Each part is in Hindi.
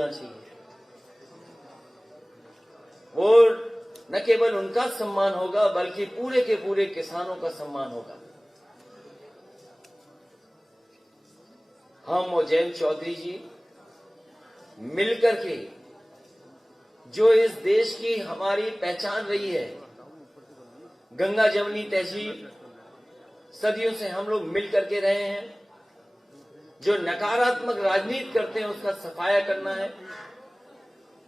मिलना चाहिए। वो न केवल उनका सम्मान होगा बल्कि पूरे के पूरे किसानों का सम्मान होगा। हम और जयंत चौधरी जी मिलकर के जो इस देश की हमारी पहचान रही है, गंगा जमुनी तहजीब, सदियों से हम लोग मिल करके रहे हैं। जो नकारात्मक राजनीति करते हैं उसका सफाया करना है,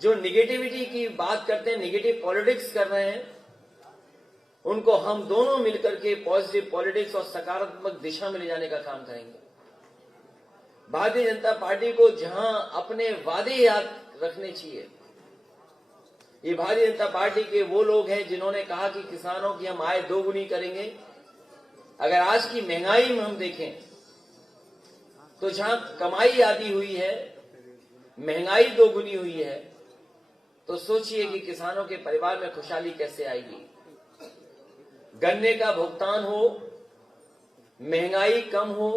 जो निगेटिविटी की बात करते हैं, निगेटिव पॉलिटिक्स कर रहे हैं, उनको हम दोनों मिलकर के पॉजिटिव पॉलिटिक्स और सकारात्मक दिशा में ले जाने का काम करेंगे। भारतीय जनता पार्टी को जहां अपने वादे याद रखने चाहिए, ये भारतीय जनता पार्टी के वो लोग हैं जिन्होंने कहा कि किसानों की हम आय दोगुनी करेंगे। अगर आज की महंगाई में हम देखें तो जहां कमाई आधी हुई है, महंगाई दोगुनी हुई है, तो सोचिए कि किसानों के परिवार में खुशहाली कैसे आएगी। गन्ने का भुगतान हो, महंगाई कम हो,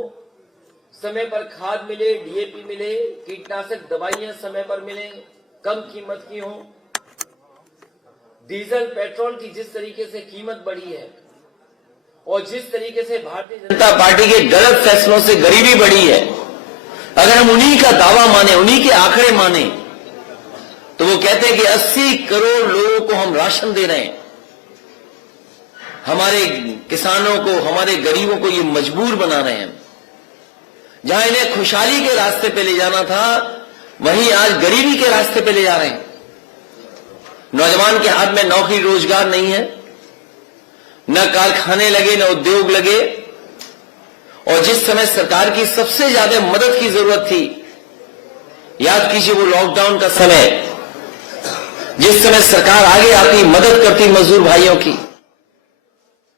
समय पर खाद मिले, डीएपी मिले, कीटनाशक दवाइयां समय पर मिले, कम कीमत की हो। डीजल पेट्रोल की जिस तरीके से कीमत बढ़ी है और जिस तरीके से भारतीय जनता पार्टी के गलत फैसलों से गरीबी बढ़ी है, अगर हम उन्हीं का दावा माने, उन्हीं के आंकड़े माने, तो वो कहते हैं कि 80 करोड़ लोगों को हम राशन दे रहे हैं। हमारे किसानों को, हमारे गरीबों को ये मजबूर बना रहे हैं। जहां इन्हें खुशहाली के रास्ते पे ले जाना था, वहीं आज गरीबी के रास्ते पे ले जा रहे हैं। नौजवान के हाथ में नौकरी रोजगार नहीं है, न कारखाने लगे, न उद्योग लगे। और जिस समय सरकार की सबसे ज्यादा मदद की जरूरत थी, याद कीजिए वो लॉकडाउन का समय, जिस समय सरकार आगे आती, मदद करती मजदूर भाइयों की,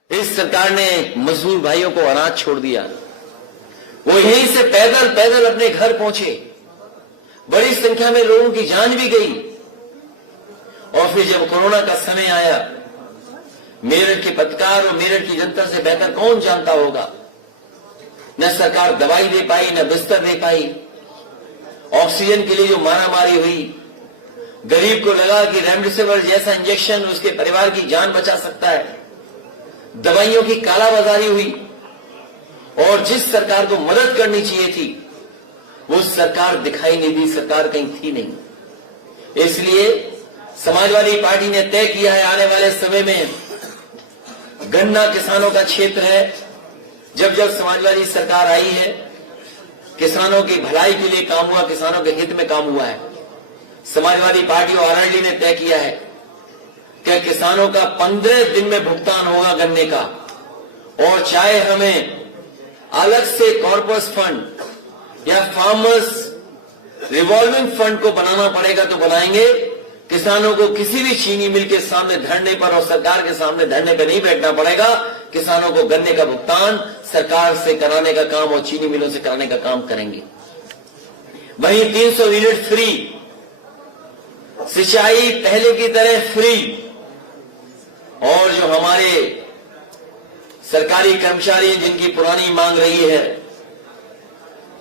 इस सरकार ने मजदूर भाइयों को अनाज छोड़ दिया। वो यहीं से पैदल पैदल अपने घर पहुंचे, बड़ी संख्या में लोगों की जान भी गई। और फिर जब कोरोना का समय आया, मेरठ के पत्रकार और मेरठ की जनता से बेहतर कौन जानता होगा, न सरकार दवाई दे पाई, न बिस्तर दे पाई। ऑक्सीजन के लिए जो मारामारी हुई, गरीब को लगा कि रेमडेसिविर जैसा इंजेक्शन उसके परिवार की जान बचा सकता है, दवाइयों की कालाबाजारी हुई। और जिस सरकार को मदद करनी चाहिए थी, वो सरकार दिखाई नहीं दी, सरकार कहीं थी नहीं। इसलिए समाजवादी पार्टी ने तय किया है, आने वाले समय में गन्ना किसानों का क्षेत्र है। जब जब समाजवादी सरकार आई है, किसानों की भलाई के लिए काम हुआ, किसानों के हित में काम हुआ है। समाजवादी पार्टी और आरएलडी ने तय किया है कि किसानों का 15 दिन में भुगतान होगा गन्ने का। और चाहे हमें अलग से कॉर्पस फंड या फार्मर्स रिवॉल्विंग फंड को बनाना पड़ेगा तो बनाएंगे। किसानों को किसी भी चीनी मिल के सामने धरने पर और सरकार के सामने धरने पर नहीं बैठना पड़ेगा। किसानों को गन्ने का भुगतान सरकार से कराने का काम और चीनी मिलों से कराने का काम करेंगे। वहीं 300 यूनिट फ्री, सिंचाई पहले की तरह फ्री। और जो हमारे सरकारी कर्मचारी जिनकी पुरानी मांग रही है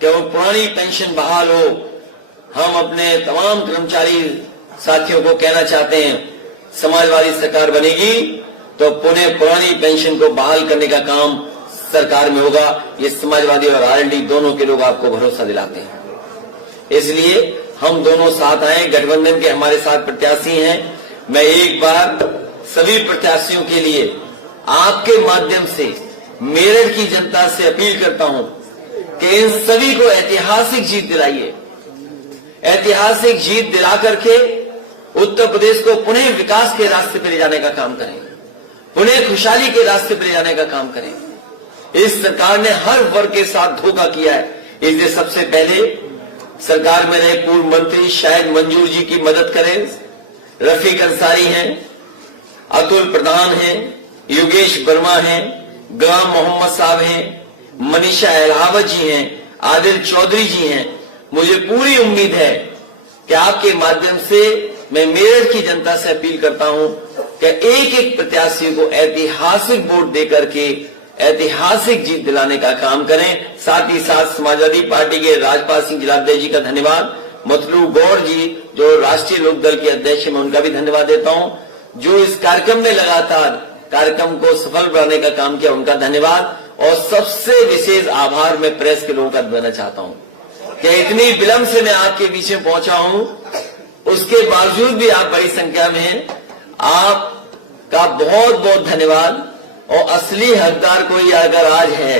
कि वो पुरानी पेंशन बहाल हो, हम अपने तमाम कर्मचारी साथियों को कहना चाहते हैं, समाजवादी सरकार बनेगी तो पुनः पुरानी पेंशन को बहाल करने का काम सरकार में होगा। ये समाजवादी और आरएलडी दोनों के लोग आपको भरोसा दिलाते हैं। इसलिए हम दोनों साथ आए, गठबंधन के हमारे साथ प्रत्याशी हैं। मैं एक बार सभी प्रत्याशियों के लिए आपके माध्यम से मेरठ की जनता से अपील करता हूं कि इन सभी को ऐतिहासिक जीत दिलाइए। ऐतिहासिक जीत दिला करके उत्तर प्रदेश को पुनः विकास के रास्ते पर ले जाने का काम करें, पुनः खुशहाली के रास्ते पर ले जाने का काम करें। इस सरकार ने हर वर्ग के साथ धोखा किया है। इसलिए सबसे पहले सरकार में रहे पूर्व मंत्री शायद मंजूर जी की मदद करें। रफीक अंसारी हैं, अतुल प्रधान हैं, योगेश वर्मा हैं, गुलाम मोहम्मद साहब हैं, मनीषा अहलावत जी हैं, आदिल चौधरी जी हैं। मुझे पूरी उम्मीद है कि आपके माध्यम से मैं मेरठ की जनता से अपील करता हूं कि एक एक प्रत्याशी को ऐतिहासिक वोट देकर के ऐतिहासिक जीत दिलाने का काम करें। साथ ही साथ समाजवादी पार्टी के राजपाल सिंह जिलाध्यक्ष जी का धन्यवाद, मतलू गौर जी जो राष्ट्रीय लोकदल के अध्यक्ष हैं, मैं उनका भी धन्यवाद देता हूं। जो इस कार्यक्रम में लगातार कार्यक्रम को सफल बनाने का काम किया, उनका धन्यवाद। और सबसे विशेष आभार मैं प्रेस के लोगों का देना चाहता हूं कि इतनी विलंब से मैं आपके बीच में पहुंचा हूं, उसके बावजूद भी आप बड़ी संख्या में हैं। आपका बहुत बहुत धन्यवाद। और असली हकदार कोई अगर आज है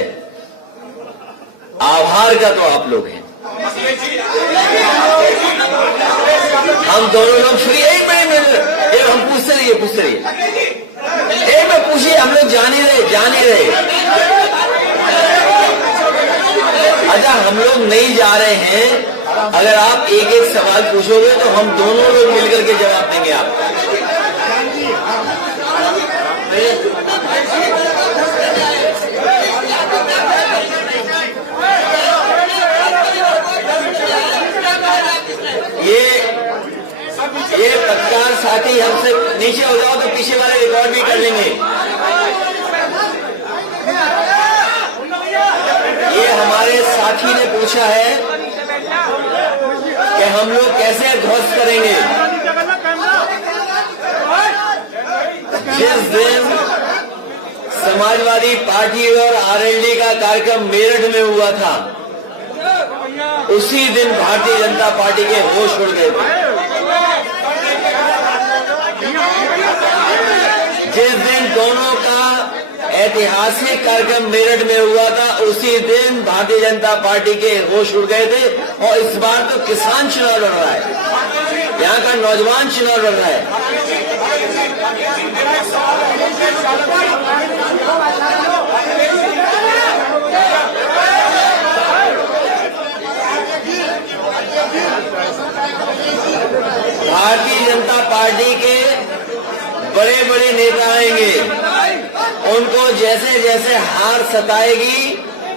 आभार का, तो आप लोग हैं। हम दोनों लोग फ्री, एक मिनट हम पूछते रहिए एक में पूछिए, हम लोग जान ही रहे। अच्छा, हम लोग नहीं जा रहे हैं, अगर आप एक एक सवाल पूछोगे तो हम दोनों लोग मिलकर के जवाब देंगे आपको। ये पत्रकार साथी हमसे नीचे हो जाओ तो पीछे वाले रिकॉर्ड भी कर लेंगे। ये हमारे साथी ने पूछा है कि हम लोग कैसे ध्वस्त करेंगे। जिस दिन समाजवादी पार्टी और आरएलडी का कार्यक्रम मेरठ में हुआ था, उसी दिन भारतीय जनता पार्टी के होश उड़ गए थे। जिस दिन दोनों का ऐतिहासिक कार्यक्रम मेरठ में हुआ था, उसी दिन भारतीय जनता पार्टी के होश उड़ गए थे। और इस बार तो किसान चुनाव लड़ रहा है, यहाँ का नौजवान चुनाव लड़ रहा है। भारतीय जनता पार्टी के बड़े बड़े नेता आएंगे, उनको जैसे जैसे हार सताएगी,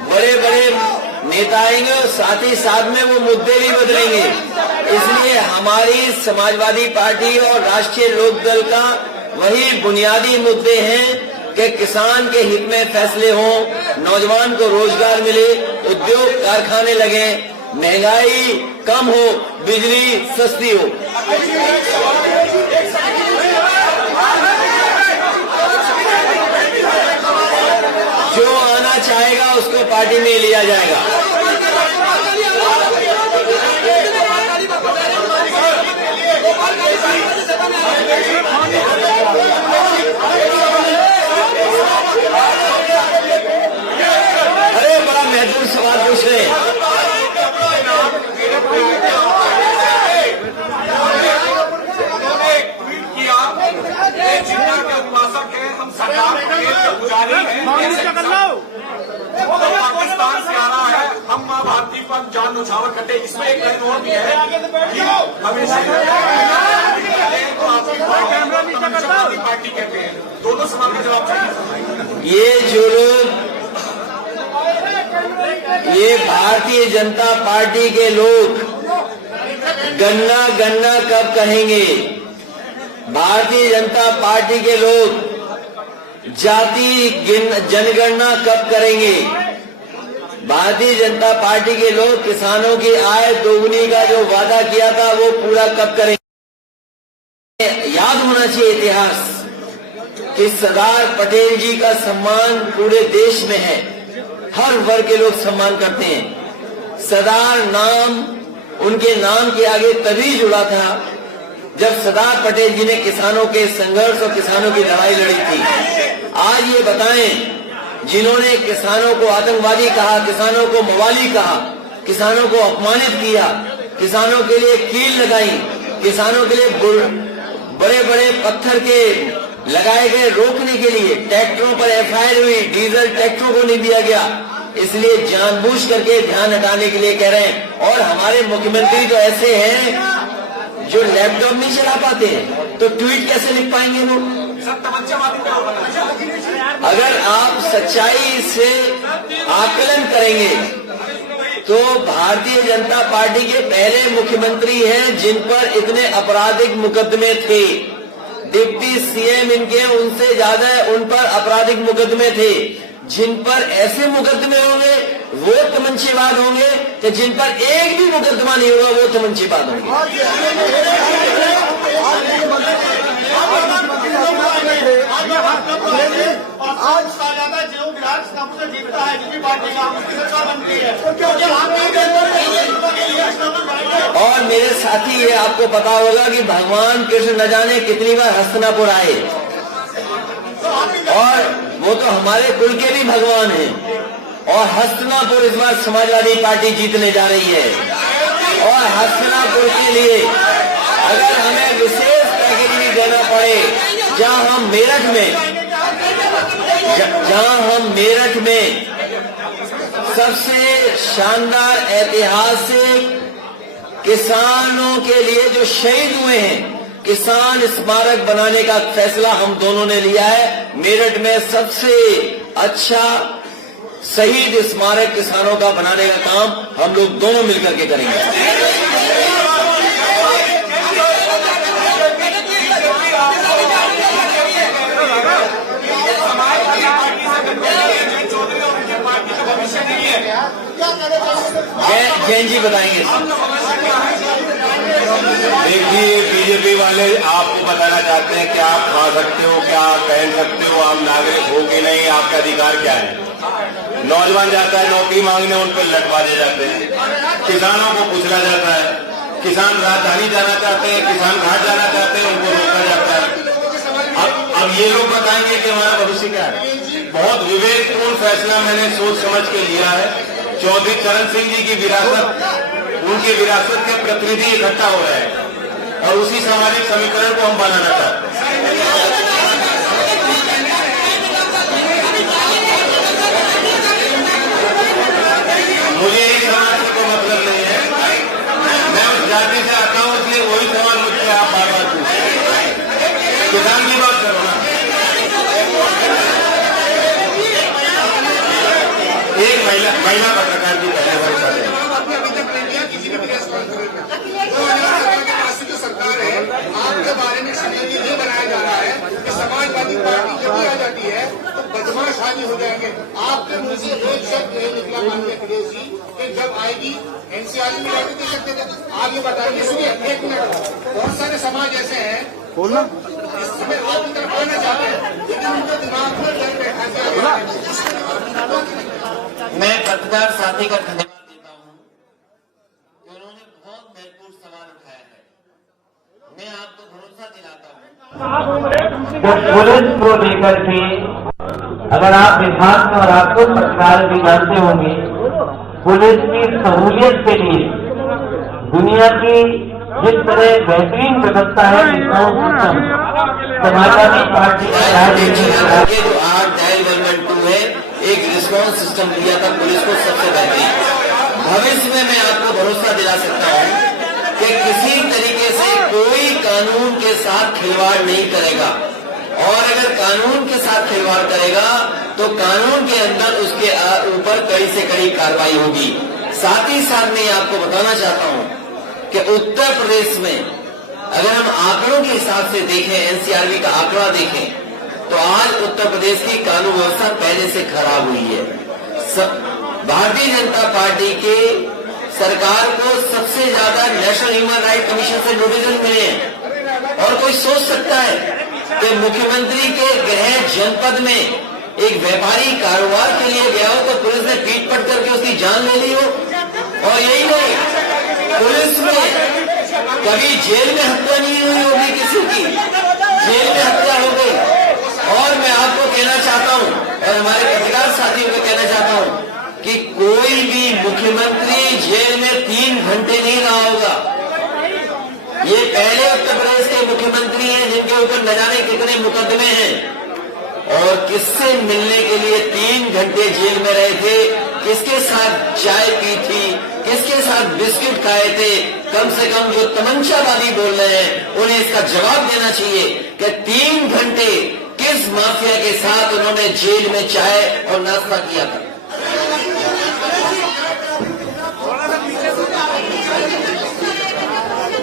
बड़े बड़े नेता आएंगे और साथ ही साथ में वो मुद्दे भी बदलेंगे। इसलिए हमारी समाजवादी पार्टी और राष्ट्रीय लोकदल का वही बुनियादी मुद्दे हैं कि किसान के हित में फैसले हों, नौजवान को रोजगार मिले, उद्योग कारखाने लगे, महंगाई कम हो, बिजली सस्ती हो। जो आना चाहेगा उसको पार्टी में लिया जाएगा। अरे बड़ा महत्वपूर्ण सवाल पूछ रहे हैं। पाकिस्तान से आ रहा है, हम मां भारती पर जान न्यौछावर करते, इसमें एक लाइन और भी है कि हमेशा पार्टी कहते हैं। दोनों सवाल का जवाब चाहिए। ये जो लोग, ये भारतीय जनता पार्टी के लोग गन्ना गन्ना कब कहेंगे? भारतीय जनता पार्टी के लोग जाति जनगणना कब करेंगे? भारतीय जनता पार्टी के लोग किसानों की आय दोगुनी का जो वादा किया था वो पूरा कब करेंगे? याद होना चाहिए इतिहास कि सरदार पटेल जी का सम्मान पूरे देश में है, हर वर्ग के लोग सम्मान करते हैं। सरदार नाम उनके नाम के आगे तभी जुड़ा था जब सरदार पटेल जी ने किसानों के संघर्ष और किसानों की लड़ाई लड़ी थी। आज ये बताएं, जिन्होंने किसानों को आतंकवादी कहा, किसानों को मवाली कहा, किसानों को अपमानित किया, किसानों के लिए कील लगाई, किसानों के लिए बड़े बड़े पत्थर के लगाए गए रोकने के लिए ट्रैक्टरों पर एफआईआर हुई, डीजल ट्रैक्टरों को नहीं दिया गया, इसलिए जानबूझ करके ध्यान हटाने के लिए कह रहे हैं। और हमारे मुख्यमंत्री तो ऐसे हैं जो लैपटॉप नहीं चला पाते हैं, तो ट्वीट कैसे लिख पाएंगे वो? अगर आप सच्चाई से आकलन करेंगे तो भारतीय जनता पार्टी के पहले मुख्यमंत्री हैं जिन पर इतने आपराधिक मुकदमे थे। डिप्टी सीएम इनके, उनसे ज्यादा उन पर आपराधिक मुकदमे थे। जिन पर ऐसे मुकदमे होंगे वो तमंचेबाज होंगे कि जिन पर एक भी मुकदमा नहीं होगा वो तमंचेबाज होंगे। आज सालाना जो विराट सबसे जीतता है जिसकी पार्टी का उसकी सरकार बनती है। और मेरे साथी, ये आपको पता होगा कि भगवान कृष्ण न जाने कितनी बार हस्तिनापुर आए, और वो तो हमारे कुल के भी भगवान हैं। और हस्तिनापुर इस बार समाजवादी पार्टी जीतने जा रही है। और हस्तिनापुर के लिए अगर हमें विशेष पैकेज भी देना पड़े, जहां हम मेरठ में सबसे शानदार ऐतिहासिक किसानों के लिए जो शहीद हुए हैं, किसान स्मारक बनाने का फैसला हम दोनों ने लिया है। मेरठ में सबसे अच्छा शहीद स्मारक किसानों का बनाने का काम हम लोग दोनों मिलकर के करेंगे। जैन जी बताएंगे। देखिए, बीजेपी वाले आपको बताना चाहते हैं कि आप खा सकते हो, क्या आप पहन सकते हो, आप नागरिक हो कि नहीं, आपका अधिकार क्या है। नौजवान जाता है नौकरी मांगने, उन पर लटवा दिए जाते हैं। किसानों को कुचला जाता है। किसान राजधानी जाना चाहते हैं, किसान घाट जाना चाहते हैं, उनको रोका जाता है। अब ये लोग बताएंगे कि हमारा भविष्य क्या है। बहुत विवेकपूर्ण फैसला मैंने सोच समझ के लिया है। चौधरी चरण सिंह जी की विरासत, उनकी विरासत के प्रतिनिधि इकट्ठा हो रहे हैं और उसी सामाजिक समीकरण को हम बनाना चाहते हैं। मुझे इस समाज से कोई मतलब नहीं है। मैं उस जाति से आता हूं, इसलिए वही सवाल मुझसे आप बार बार पूछें। किसान की बात करो ना। एक महिला पत्रकार की पहले सरकार है, आपके बारे में सिनेरियो ये बनाया जा रहा है कि समाजवादी पार्टी जब भी आ जाती है तो बदमाश हावी हो जाएंगे। आपके मुंह से एक शब्द नहीं निकला माननीय अखिलेश जी कि जब आएगी एनसीआर में जाके दे सकते थे। आप ये बताइए, सुनिए एक मिनट। बहुत सारे समाज ऐसे हैं बोलना इस समय आपकी तरफ आना चाहते हैं, लेकिन उनके दिमाग में डर बैठा है। मैं पत्रकार साथी का धन्यवाद देता हूं कि उन्होंने बहुत महत्वपूर्ण सवाल उठाया है। मैं आपको भरोसा दिलाता हूं पुलिस को लेकर के, अगर आप विभाग में और आपको पत्रकार भी जानते होंगे, पुलिस की सहूलियत के लिए दुनिया की जिस तरह बेहतरीन व्यवस्था है, समाजवादी पार्टी जो आज डायल 112 है, एक रिस्पॉन्स सिस्टम दिया था पुलिस को सबसे बेहतरीन। भविष्य में मैं आपको भरोसा दिला सकता हूं कि किसी तरीके से कोई कानून के साथ खिलवाड़ नहीं करेगा, और अगर कानून के साथ खिलवाड़ करेगा तो कानून के अंदर उसके ऊपर कड़ी से कड़ी कार्रवाई होगी। साथ ही साथ मैं आपको बताना चाहता हूं कि उत्तर प्रदेश में अगर हम आंकड़ों के हिसाब से देखें, एनसीआरबी का आंकड़ा देखें, तो आज उत्तर प्रदेश की कानून व्यवस्था पहले से खराब हुई है। भारतीय जनता पार्टी के सरकार को सबसे ज्यादा नेशनल ह्यूमन राइट कमीशन से नोटिस मिले हैं, और कोई सोच सकता है कि मुख्यमंत्री के गृह जनपद में एक व्यापारी कारोबार के लिए गया हो तो पुलिस ने पीट पट करके उसकी जान ले ली हो। और यही नहीं, पुलिस में कभी जेल में हत्या नहीं हुई होगी, किसी की जेल में हत्या हो गई। और मैं आपको कहना चाहता हूं और हमारे पत्रकार साथियों को कहना चाहता हूं कि कोई भी मुख्यमंत्री जेल में 3 घंटे नहीं रहा होगा। ये पहले उत्तर प्रदेश के मुख्यमंत्री हैं जिनके ऊपर न जाने कितने मुकदमे हैं, और किससे मिलने के लिए 3 घंटे जेल में रहे थे, किसके साथ चाय पी थी, किसके साथ बिस्किट खाए थे। कम से कम जो तमंचावादी बोल रहे हैं उन्हें इसका जवाब देना चाहिए कि 3 घंटे किस माफिया के साथ उन्होंने जेल में चाय और नाश्ता किया था।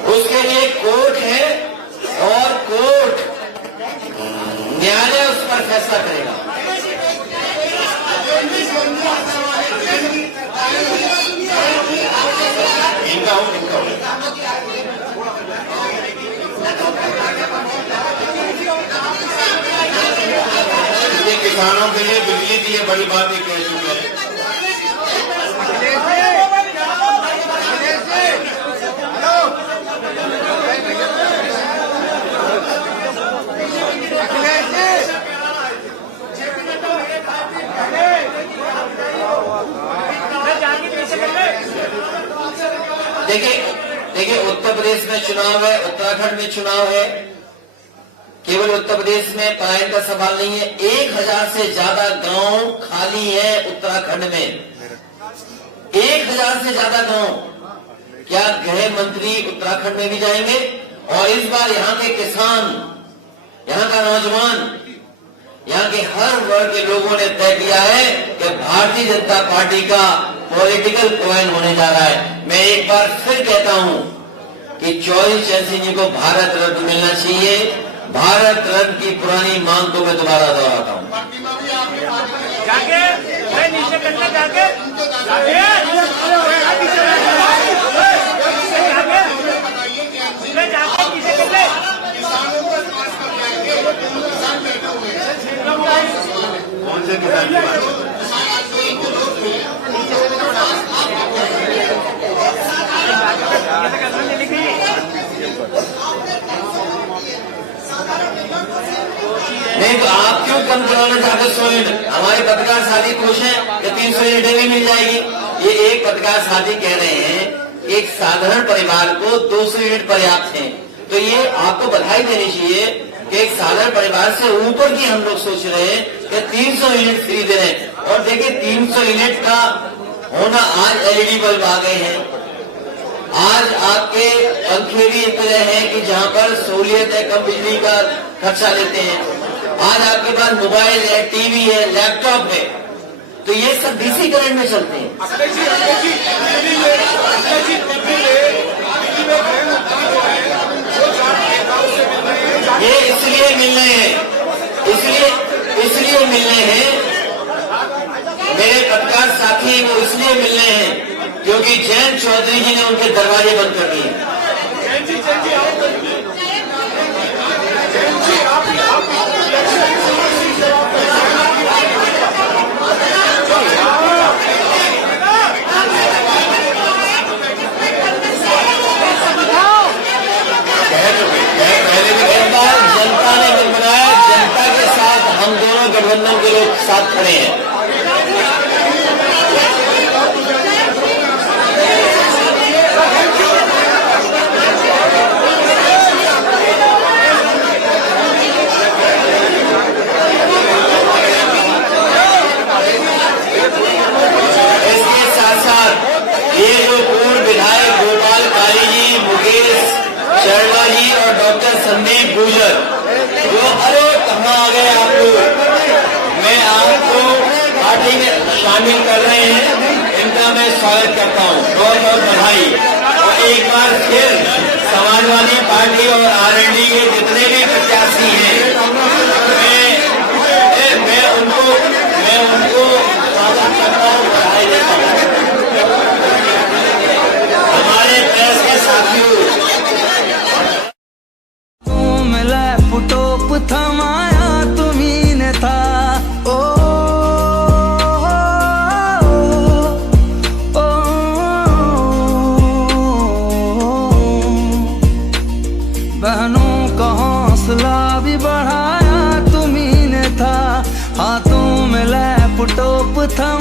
उसके लिए कोर्ट है और कोर्ट न्यायालय उस पर फैसला करेगा। इनका हूँ इनका हूँ। ये किसानों के लिए बिजली के लिए बड़ी बात ये कह चुके हैं। देखिए उत्तर प्रदेश में चुनाव है, उत्तराखंड में चुनाव है। केवल उत्तर प्रदेश में पलायन का सवाल नहीं है। 1000 से ज्यादा गांव खाली है उत्तराखंड में, 1000 से ज्यादा गांव। क्या गृह मंत्री उत्तराखंड में भी जाएंगे? और इस बार यहाँ के किसान, यहाँ का नौजवान, यहाँ के हर वर्ग के लोगों ने तय किया है कि भारतीय जनता पार्टी का पॉलिटिकल कॉइन होने जा रहा है। मैं एक बार फिर कहता हूं कि चौधरी चरण सिंह जी को भारत रत्न मिलना चाहिए। भारत रत्न की पुरानी मांग को मैं दोबारा दोहराता हूं। कौन से किसान की बात? नहीं तो आप क्यों कम करवाना चाहते 100 यूनिट? हमारे पत्रकार साथी खुश हैं कि 300 यूनिटें भी मिल जाएगी। ये एक पत्रकार साथी कह रहे हैं एक साधारण परिवार को 200 यूनिट पर्याप्त है। तो ये आपको बधाई देनी चाहिए कि एक साधारण परिवार से ऊपर की हम लोग सोच रहे हैं कि 300 यूनिट फ्री दे रहे हैं। और देखिए 300 यूनिट का होना, आज एलईडी बल्ब आ गए हैं, आज आपके पंखे भी इतने हैं कि जहां पर सहूलियत है, कम बिजली का खर्चा लेते हैं। आज आपके पास मोबाइल है, टीवी है, लैपटॉप है, तो ये सब डीसी करंट में चलते हैं। ये इसलिए मिलने हैं, इसलिए मिलने हैं मेरे पत्रकार साथी, वो इसलिए मिलने हैं क्योंकि जयंत चौधरी जी ने उनके दरवाजे बंद कर दिए। जनता ने मिल बनाया, जनता के साथ हम दोनों गठबंधन के लोग साथ खड़े हैं। इसके साथ साथ ये जो पूर्व विधायक गोपाल काली जी, मुकेश शर्मा जी और डॉक्टर संदीप गुर्जर, जो अरे कहाँ आ गए आप लोग, मैं आपको पार्टी में शामिल कर रहे हैं, इनका मैं स्वागत करता हूँ, बहुत बहुत बधाई। और एक बार फिर समाजवादी पार्टी और आरएलडी के जितने भी प्रत्याशी हैं, मैं उनको स्वागत करता हूँ, बधाई देता हूँ। हमारे प्रेस के साथियों, टोप थमाया तुम्ही ने था, ओ, ओ, बहनों का हौसला भी बढ़ाया तुम्ही ने था, हाथों में लैपटॉप था।